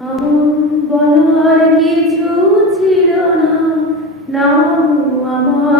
আমার কিছু ছিল না। নাও আমার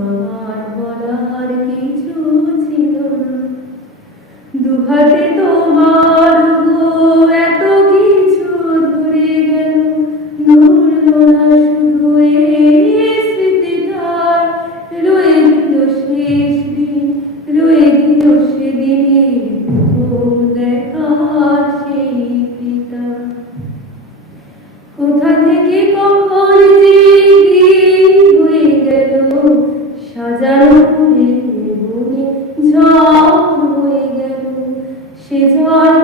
আমার বলার কিছু ছিল না। দুহাতে তোমার জল হয়ে গেল সে জল